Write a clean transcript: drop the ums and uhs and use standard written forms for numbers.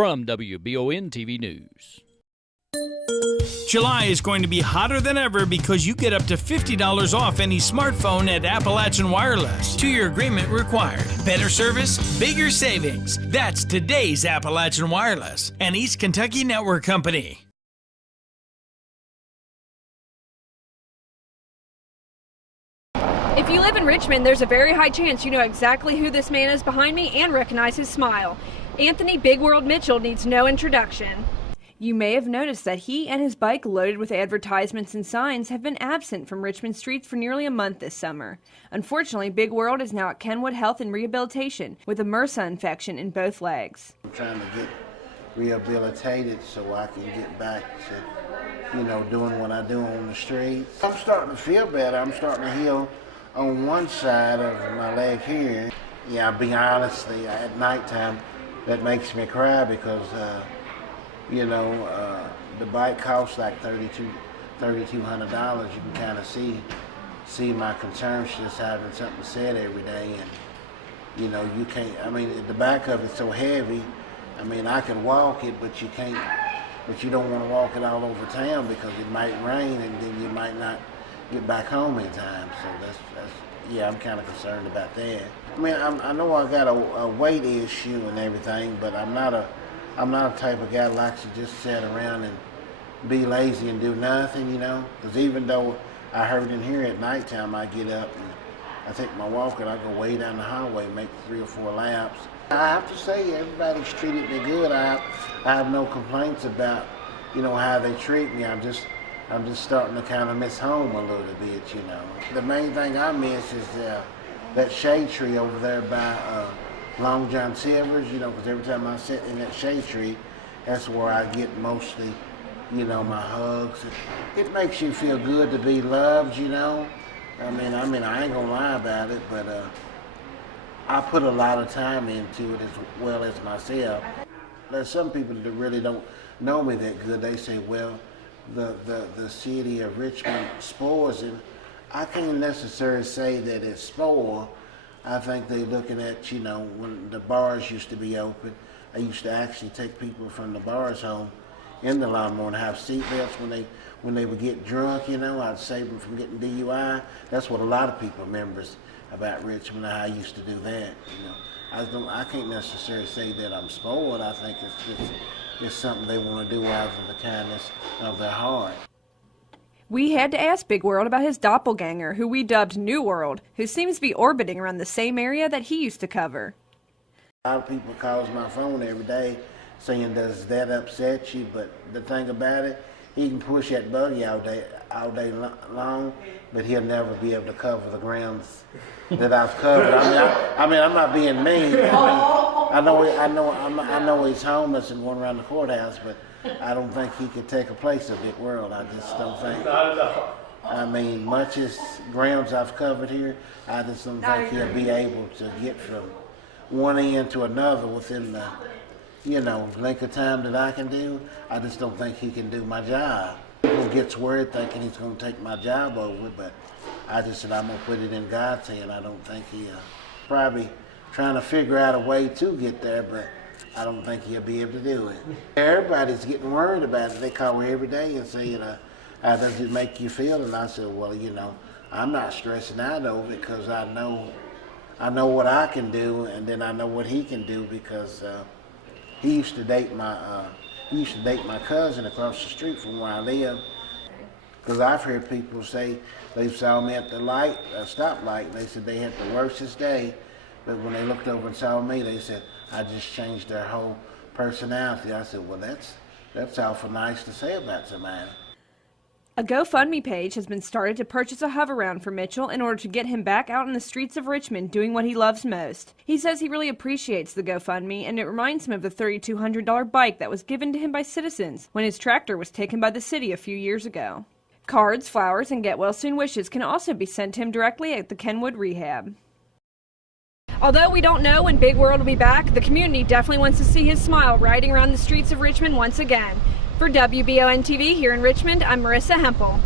From WBON TV News. July is going to be hotter than ever because you get up to $50 off any smartphone at Appalachian Wireless. 2-year agreement required. Better service, bigger savings. That's today's Appalachian Wireless, an East Kentucky network company. If you live in Richmond, there's a very high chance you know exactly who this man is behind me and recognize his smile. Anthony Big World Mitchell needs no introduction. You may have noticed that he and his bike loaded with advertisements and signs have been absent from Richmond streets for nearly a month this summer. Unfortunately, Big World is now at Kenwood Health and Rehabilitation with a MRSA infection in both legs. I'm trying to get rehabilitated so I can get back to, doing what I do on the streets. I'm starting to feel better. I'm starting to heal on one side of my leg here. Yeah, I'll be honest, at nighttime, that makes me cry because the bike costs like $3,200. You can kind of see my concerns just having something said every day, and you can't. I mean, the back of it's so heavy. I mean, I can walk it, but you can't. But you don't want to walk it all over town because it might rain, and then you might not get back home in time. So that's I'm kind of concerned about that. I mean, I know I got a weight issue and everything, but I'm not a type of guy that likes to just sit around and be lazy and do nothing, Because even though I hurt in here at nighttime, I get up and I take my walker and I go way down the highway, make 3 or 4 laps. I have to say, everybody's treated me good. I have no complaints about, how they treat me. I'm just starting to kind of miss home a little bit, The main thing I miss is that shade tree over there by Long John Silver's, because every time I sit in that shade tree, that's where I get mostly, my hugs. It makes you feel good to be loved, I mean, I ain't gonna lie about it, but I put a lot of time into it as well as myself. There's some people that really don't know me that good. They say, well, the city of Richmond spoils it. I can't necessarily say that it's spoiled. I think they're looking at, when the bars used to be open, I used to actually take people from the bars home in the lawnmower and have seatbelts when they would get drunk, I'd save them from getting DUI. That's what a lot of people remembers about Richmond, how I used to do that, I can't necessarily say that I'm spoiled. I think it's something they want to do out of the kindness of their heart. We had to ask Big World about his doppelganger, who we dubbed New World, who seems to be orbiting around the same area that he used to cover. A lot of people calls my phone every day saying, does that upset you? But the thing about it, he can push that buggy all day long, but he'll never be able to cover the grounds that I've covered. I mean, I'm not being mean. I know he's homeless and going around the courthouse, but I don't think he could take a place of Big World. I just don't think. Not at all. I mean, much as grounds I've covered here, I just don't think he'll be able to get from one end to another within the, length of time that I can do. I just don't think he can do my job. People gets worried thinking he's going to take my job over, but I just said I'm going to put it in God's hand. I don't think he'll probably trying to figure out a way to get there, but I don't think he'll be able to do it. Everybody's getting worried about it. They call me every day and say, how does it make you feel? And I said, well, I'm not stressing out over it because I know what I can do, and then I know what he can do because he used to date my cousin across the street from where I live. Because I've heard people say they saw me at the stoplight, and they said they had the worstest day. But when they looked over and saw me, they said, I just changed their whole personality. I said, well, that's awful nice to say about somebody. A GoFundMe page has been started to purchase a hover-round for Mitchell in order to get him back out in the streets of Richmond doing what he loves most. He says he really appreciates the GoFundMe, and it reminds him of the $3,200 bike that was given to him by citizens when his tractor was taken by the city a few years ago. Cards, flowers, and get-well-soon wishes can also be sent to him directly at the Kenwood Rehab. Although we don't know when Big World will be back, the community definitely wants to see his smile riding around the streets of Richmond once again. For WBON TV here in Richmond, I'm Marissa Hempel.